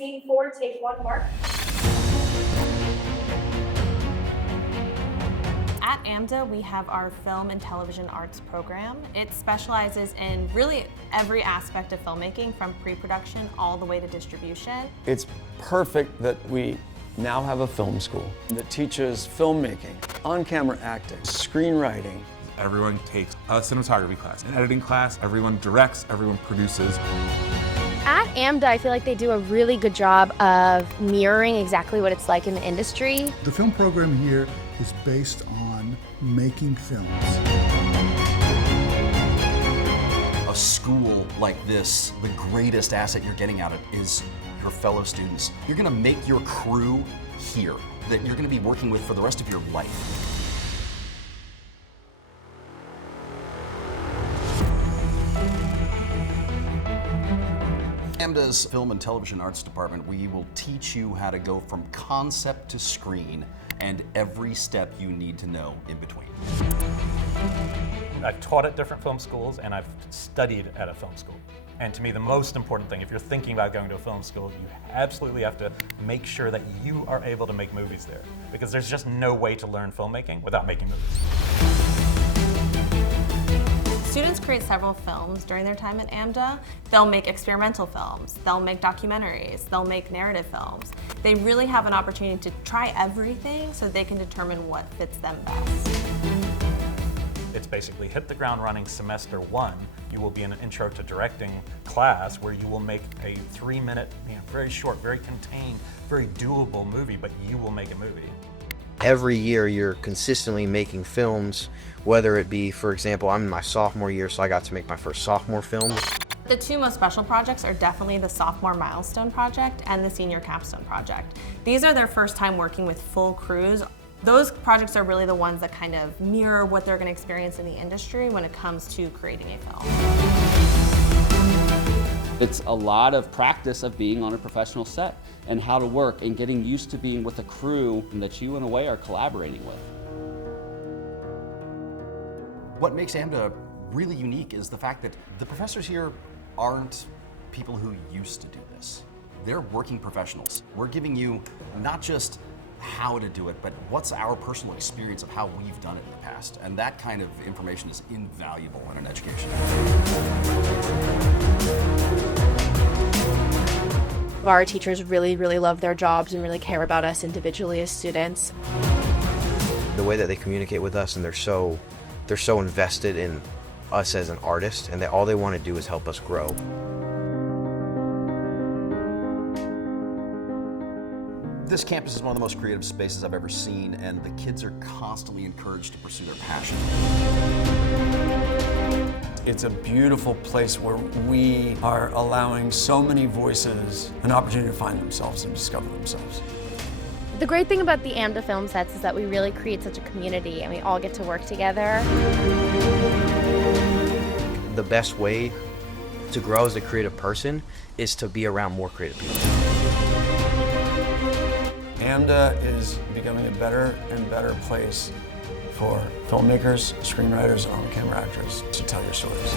Scene 4, take 1, mark. At AMDA, we have our Film and Television Arts program. It specializes in really every aspect of filmmaking, from pre-production all the way to distribution. It's perfect that we now have a film school that teaches filmmaking, on-camera acting, screenwriting. Everyone takes a cinematography class, an editing class, everyone directs, everyone produces. At AMDA, I feel like they do a really good job of mirroring exactly what it's like in the industry. The film program here is based on making films. A school like this, the greatest asset you're getting out of it is your fellow students. You're gonna make your crew here that you're gonna be working with for the rest of your life. AMDA's Film and Television Arts Department, we will teach you how to go from concept to screen and every step you need to know in between. I've taught at different film schools and I've studied at a film school. And to me, the most important thing, if you're thinking about going to a film school, you absolutely have to make sure that you are able to make movies there. Because there's just no way to learn filmmaking without making movies. Students create several films during their time at AMDA. They'll make experimental films, they'll make documentaries, they'll make narrative films. They really have an opportunity to try everything so they can determine what fits them best. It's basically hit the ground running semester 1. You will be in an intro to directing class where you will make a 3-minute, very short, very contained, very doable movie, but you will make a movie. Every year you're consistently making films, whether it be, for example, I'm in my sophomore year, so I got to make my first sophomore film. The two most special projects are definitely the sophomore milestone project and the senior capstone project. These are their first time working with full crews. Those projects are really the ones that kind of mirror what they're going to experience in the industry when it comes to creating a film. It's a lot of practice of being on a professional set and how to work and getting used to being with a crew that you in a way are collaborating with. What makes AMDA really unique is the fact that the professors here aren't people who used to do this. They're working professionals. We're giving you not just how to do it, but what's our personal experience of how we've done it in the past. And that kind of information is invaluable in an education. Our teachers really, really love their jobs and really care about us individually as students. The way that they communicate with us, and they're so invested in us as an artist, and all they want to do is help us grow. This campus is one of the most creative spaces I've ever seen, and the kids are constantly encouraged to pursue their passion. It's a beautiful place where we are allowing so many voices an opportunity to find themselves and discover themselves. The great thing about the AMDA film sets is that we really create such a community and we all get to work together. The best way to grow as a creative person is to be around more creative people. AMDA is becoming a better and better place for filmmakers, screenwriters, and on-camera actors to tell your stories.